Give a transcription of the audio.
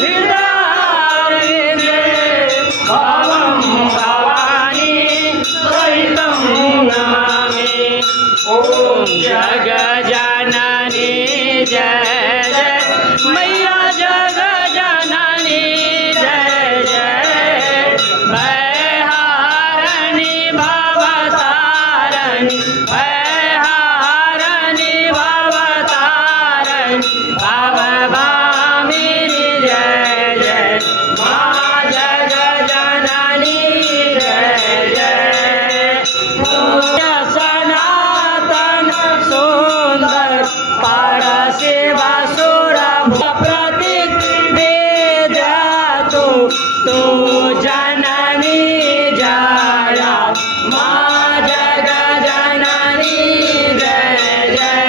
निर्धारिते भावं भवानी सहितं नमामि। ॐ जगजाननी जय जय मैया जगजाननी जय जय भयहारिणी भवतारिणी भयहारिणी भवतारिणी भवभामिनी जय जय माँ जगजाननी जय जय। सनातन सुंदर पारसी बासुर प्रतीक वेद्या तू जननी जया माँ जगजाननी जय जय।